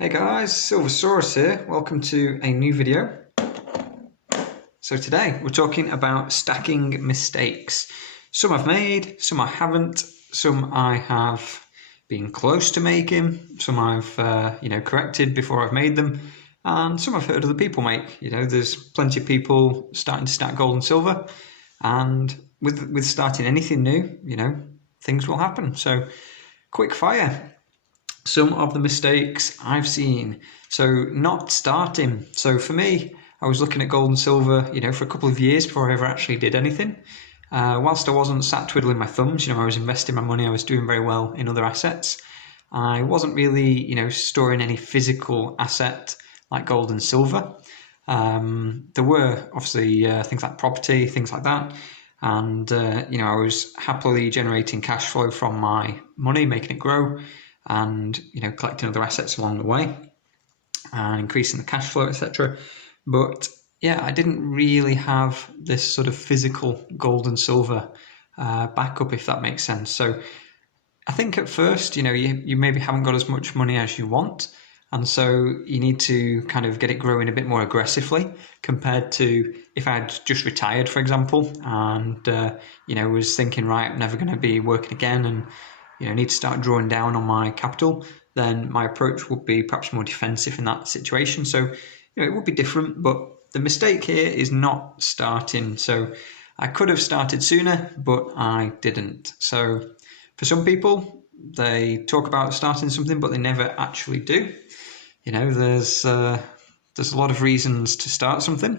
Hey guys, Silver here. Welcome to a new video. So today we're talking about stacking mistakes. Some I've made, some I haven't, some I have been close to making, some I've corrected before I've made them, and some I've heard other people make. There's plenty of people starting to stack gold and silver, and with starting anything new, things will happen. So quick fire. Some of the mistakes I've seen. So not starting. So for me, I was looking at gold and silver, for a couple of years before I ever actually did anything. Whilst I wasn't sat twiddling my thumbs, I was investing my money, I was doing very well in other assets. I wasn't really, storing any physical asset like gold and silver. There were obviously things like property, things like that. And, I was happily generating cash flow from my money, making it grow, and collecting other assets along the way and increasing the cash flow, etc. But yeah, I didn't really have this sort of physical gold and silver backup, if that makes sense. So I think at first, you maybe haven't got as much money as you want, and so you need to kind of get it growing a bit more aggressively compared to if I'd just retired, for example, and was thinking, right, I'm never going to be working again, and need to start drawing down on my capital, then my approach would be perhaps more defensive in that situation. So, it would be different, but the mistake here is not starting. So I could have started sooner, but I didn't. So for some people, they talk about starting something, but they never actually do. There's a lot of reasons to start something,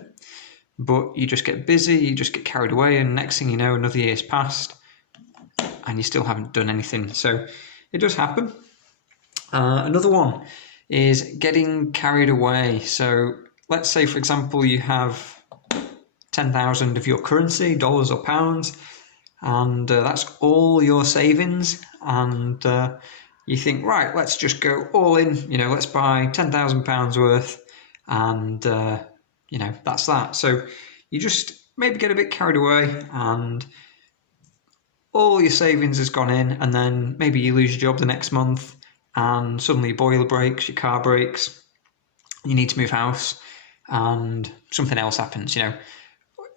but you just get busy, you just get carried away, and next thing you know, another year's passed, and you still haven't done anything. So it does happen. Another one is getting carried away. So let's say, for example, you have 10,000 of your currency, dollars or pounds, and that's all your savings. And you think, right, let's just go all in, let's buy £10,000 worth, and, that's that. So you just maybe get a bit carried away, and all your savings has gone in, and then maybe you lose your job the next month, and suddenly your boiler breaks, your car breaks, you need to move house, and something else happens.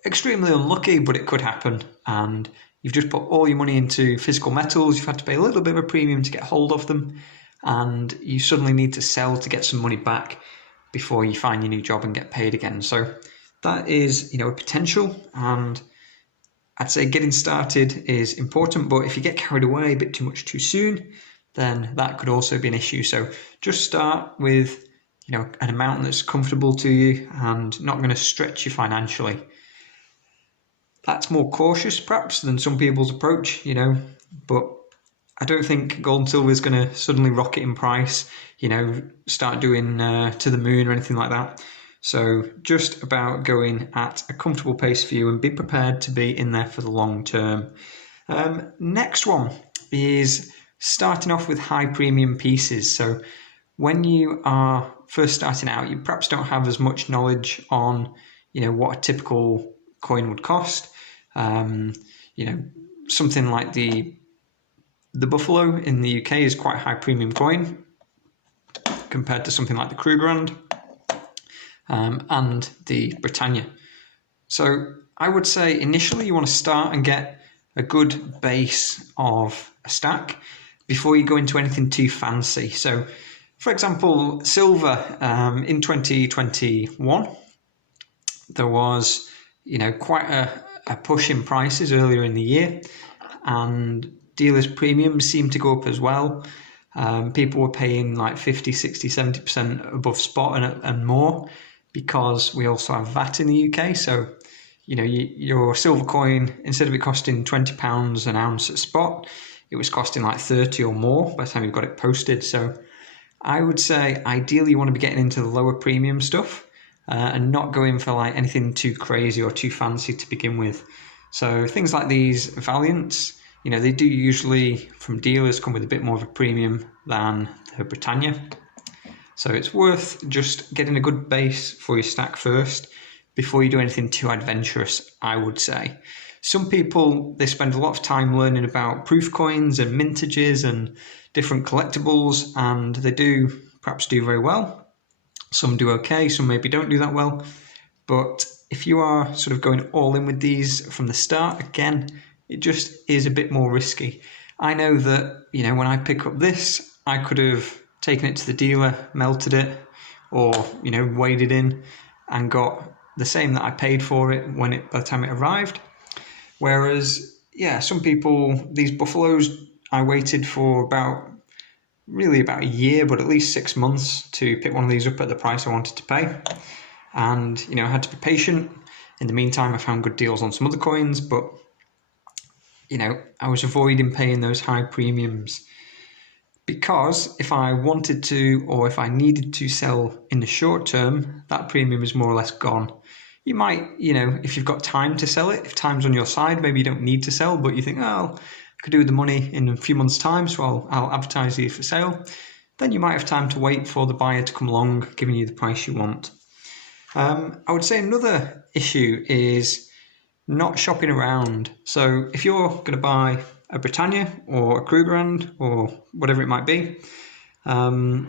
Extremely unlucky, but it could happen, and you've just put all your money into physical metals, you've had to pay a little bit of a premium to get hold of them, and you suddenly need to sell to get some money back before you find your new job and get paid again. So that is, a potential, and I'd say getting started is important, but if you get carried away a bit too much too soon, then that could also be an issue. So just start with, an amount that's comfortable to you and not going to stretch you financially. That's more cautious perhaps than some people's approach, but I don't think gold and silver is going to suddenly rocket in price, start doing to the moon or anything like that. So just about going at a comfortable pace for you and be prepared to be in there for the long term. Next one is starting off with high premium pieces. So when you are first starting out, you perhaps don't have as much knowledge on, what a typical coin would cost. Something like the Buffalo in the UK is quite a high premium coin compared to something like the Krugerrand. And the Britannia. So I would say initially you want to start and get a good base of a stack before you go into anything too fancy. So for example, silver in 2021, there was quite a push in prices earlier in the year, and dealers' premiums seemed to go up as well. People were paying like 50, 60, 70% above spot and more, because we also have VAT in the UK. So, your silver coin, instead of it costing £20 an ounce at spot, it was costing like 30 or more by the time you've got it posted. So I would say ideally you want to be getting into the lower premium stuff and not going for like anything too crazy or too fancy to begin with. So things like these Valiants, they do usually from dealers come with a bit more of a premium than the Britannia. So it's worth just getting a good base for your stack first before you do anything too adventurous, I would say. Some people, they spend a lot of time learning about proof coins and mintages and different collectibles, and they do perhaps do very well. Some do okay, some maybe don't do that well. But if you are sort of going all in with these from the start, again, it just is a bit more risky. I know that, when I pick up this, I could have taken it to the dealer, melted it, or, weighed it in and got the same that I paid for it by the time it arrived. Whereas, some people, these buffaloes, I waited for about a year, but at least 6 months to pick one of these up at the price I wanted to pay. And, I had to be patient. In the meantime, I found good deals on some other coins, but, I was avoiding paying those high premiums. Because if I wanted to, or if I needed to sell in the short term, that premium is more or less gone. You might, if you've got time to sell it, if time's on your side, maybe you don't need to sell, but you think, I could do with the money in a few months' time, so I'll advertise these for sale. Then you might have time to wait for the buyer to come along, giving you the price you want. I would say another issue is not shopping around. So if you're going to buy a Britannia or a Krugerrand or whatever it might be, have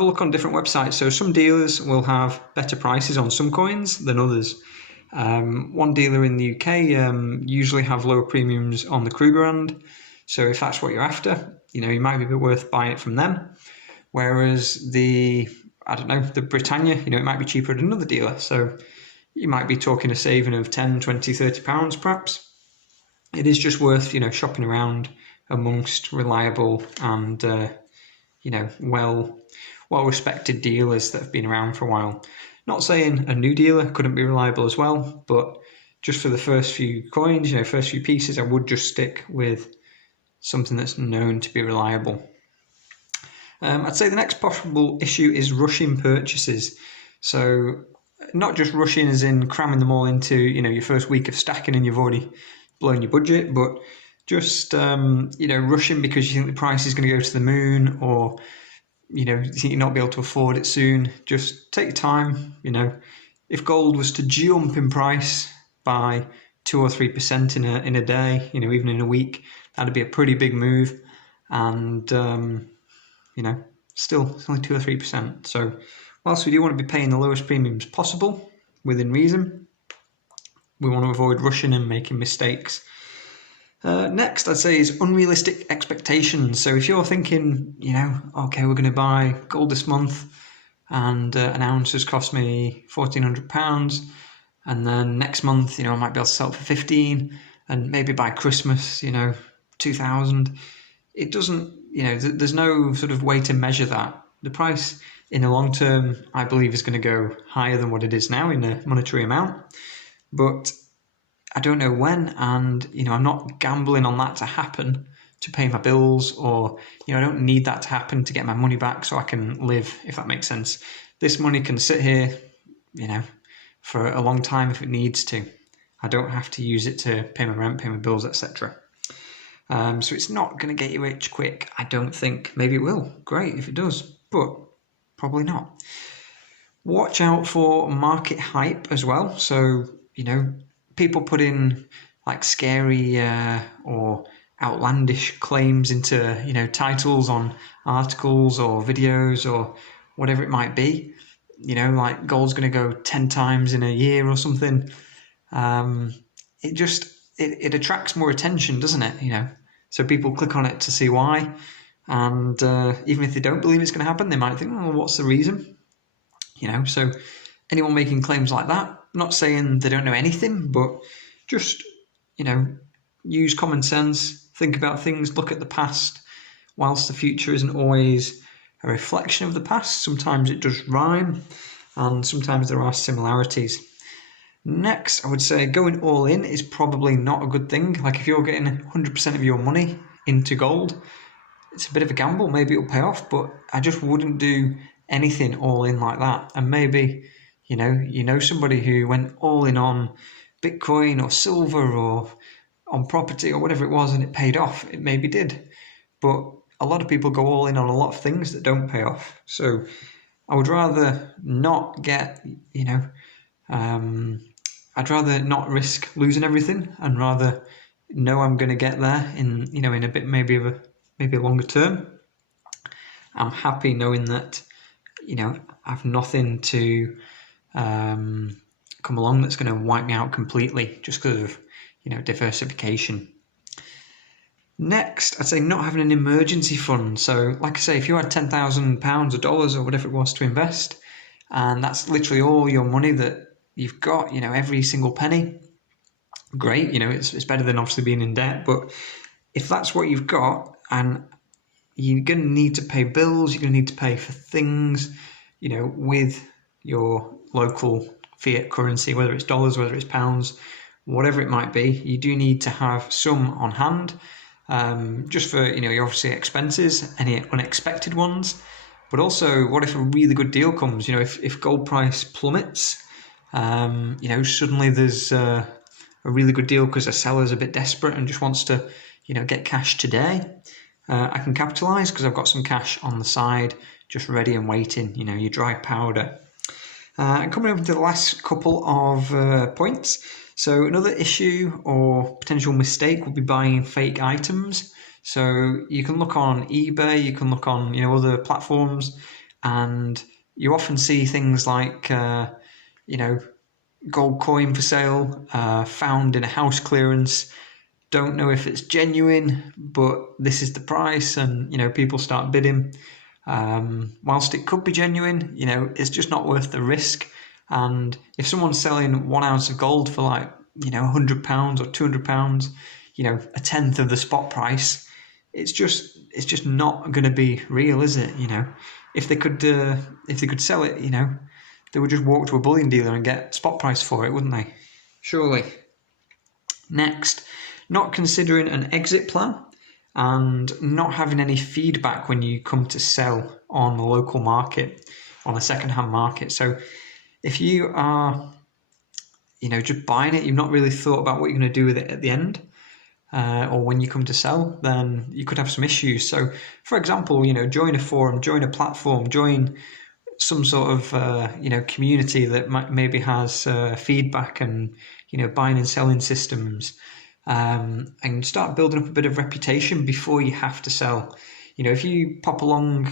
a look on different websites. So some dealers will have better prices on some coins than others. One dealer in the UK usually have lower premiums on the Krugerrand. So if that's what you're after, you might be a bit worth buying it from them. Whereas the Britannia, it might be cheaper at another dealer. So you might be talking a saving of 10, 20, 30 pounds perhaps. It is just worth, shopping around amongst reliable and, well-respected dealers that have been around for a while. Not saying a new dealer couldn't be reliable as well, but just for the first few coins, first few pieces, I would just stick with something that's known to be reliable. I'd say the next possible issue is rushing purchases. So not just rushing as in cramming them all into, your first week of stacking and you've already blown your budget, but just, rushing because you think the price is going to go to the moon, or, you think you'll not be able to afford it soon. Just take your time. If gold was to jump in price by 2 or 3% in a day, even in a week, that'd be a pretty big move. And, still it's only 2 or 3%. So whilst we do want to be paying the lowest premiums possible within reason, we want to avoid rushing and making mistakes. Next, I'd say, is unrealistic expectations. So if you're thinking, okay, we're going to buy gold this month and an ounce has cost me £1,400, and then next month, I might be able to sell it for 15, and maybe by Christmas, 2,000. It doesn't, there's no sort of way to measure that. The price in the long term, I believe, is going to go higher than what it is now in a monetary amount. But I don't know when, and I'm not gambling on that to happen to pay my bills, or I don't need that to happen to get my money back so I can live, if that makes sense. This money can sit here, for a long time if it needs to. I don't have to use it to pay my rent, pay my bills, etc. So it's not going to get you rich quick, I don't think. Maybe it will. Great if it does, but probably not. Watch out for market hype as well. So, people put in like scary or outlandish claims into, titles on articles or videos or whatever it might be. Like gold's going to go 10 times in a year or something. It attracts more attention, doesn't it? So people click on it to see why. And even if they don't believe it's going to happen, they might think, well, what's the reason? So anyone making claims like that, not saying they don't know anything, but just, use common sense, think about things, look at the past. Whilst the future isn't always a reflection of the past, sometimes it does rhyme, and sometimes there are similarities. Next, I would say going all in is probably not a good thing. Like if you're getting 100% of your money into gold, it's a bit of a gamble. Maybe it'll pay off, but I just wouldn't do anything all in like that. And maybe, somebody who went all in on Bitcoin or silver or on property or whatever it was, and it paid off. It maybe did. But a lot of people go all in on a lot of things that don't pay off. So I would rather not get, I'd rather not risk losing everything, and rather know I'm going to get there in a bit maybe a longer term. I'm happy knowing that, you know, I've nothing to come along that's going to wipe me out completely just because of, you know, diversification. Next, I'd say not having an emergency fund. So like I say, if you had £10,000 or dollars or whatever it was to invest, and that's literally all your money that you've got, you know, every single penny, great, you know, it's better than obviously being in debt. But if that's what you've got, and you're going to need to pay bills, you're going to need to pay for things, you know, with your local fiat currency, whether it's dollars, whether it's pounds, whatever it might be, you do need to have some on hand, just for, you know, your obviously expenses, any unexpected ones. But also, what if a really good deal comes? You know, if gold price plummets, you know, suddenly there's a really good deal because a seller's a bit desperate and just wants to, you know, get cash today. I can capitalize because I've got some cash on the side, just ready and waiting, you know, your dry powder. And coming over to the last couple of points. So another issue or potential mistake would be buying fake items. So you can look on eBay, you can look on, you know, other platforms, and you often see things like, you know, gold coin for sale, found in a house clearance. Don't know if it's genuine, but this is the price, and, you know, people start bidding. Whilst it could be genuine, you know, it's just not worth the risk. And if someone's selling 1 ounce of gold for, like, you know, £100 or £200, you know, a tenth of the spot price, it's just not going to be real, is it? You know, if they could sell it, you know, they would just walk to a bullion dealer and get spot price for it, wouldn't they? Surely. Next, not considering an exit plan and not having any feedback when you come to sell on the local market, on a second-hand market. So if you are, you know, just buying it, you've not really thought about what you're going to do with it at the end, or when you come to sell, then you could have some issues. So, for example, you know, join a forum, join a platform, join some sort of, you know, community that maybe has feedback and, you know, buying and selling systems, and start building up a bit of reputation before you have to sell. You know, if you pop along,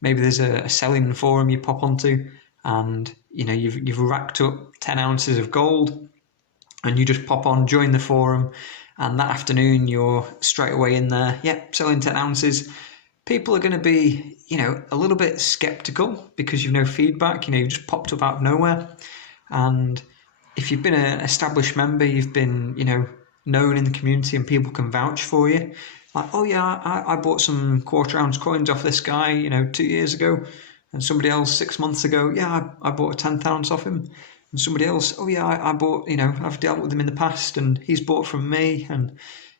maybe there's a selling forum you pop onto, and, you know, you've racked up 10 ounces of gold, and you just pop on, join the forum, and that afternoon you're straight away in there, yep, selling 10 ounces. People are going to be, you know, a little bit skeptical because you've no feedback, you know, you've just popped up out of nowhere. And if you've been an established member, you've been, you know, known in the community and people can vouch for you. Like, oh yeah, I bought some 1/4 ounce coins off this guy, you know, 2 years ago. And somebody else 6 months ago, yeah, I bought a 10th ounce off him. And somebody else, oh yeah, I bought, you know, I've dealt with him in the past and he's bought from me. And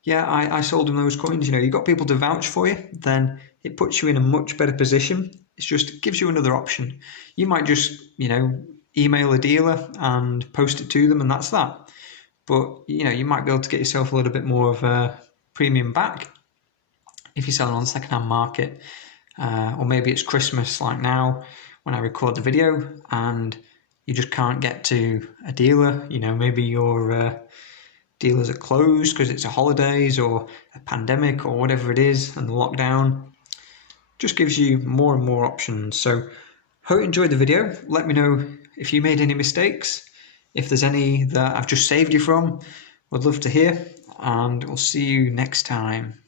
yeah, I sold him those coins. You know, you've got people to vouch for you, then it puts you in a much better position. It's just, it gives you another option. You might just, you know, email a dealer and post it to them and that's that. But, you know, you might be able to get yourself a little bit more of a premium back if you're selling on the second-hand market. Or maybe it's Christmas like now when I record the video and you just can't get to a dealer. You know, maybe your dealers are closed because it's a holidays or a pandemic or whatever it is, and the lockdown just gives you more and more options. So hope you enjoyed the video. Let me know if you made any mistakes, if there's any that I've just saved you from. Would love to hear, and we'll see you next time.